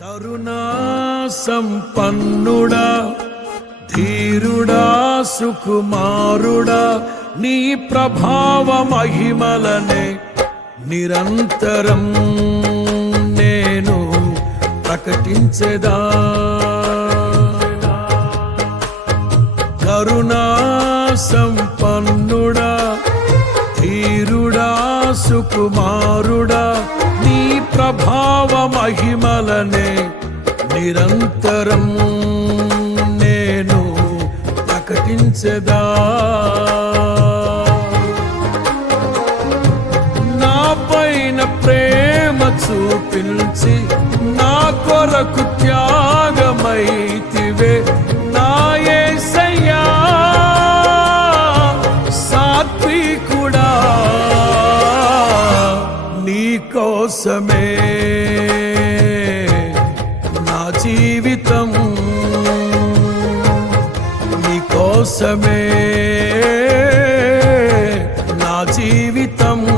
కరుణా సంపన్నుడా ధీరుడా సుకుమారుడా నీ ప్రభావ మహిమలనే నిరంతరం నేను ప్రకటించెదా. కరుణా సంపన్నుడా ధీరుడా సుకుమారుడా ప్రభావ మహిమలనే నిరంతరం నేను ప్రకటించదా. నా పైన ప్రేమ చూపించి నా కొరకు త్యాగమైతివే కోసమే నా జీవితం. నీ కోసమే నా జీవితము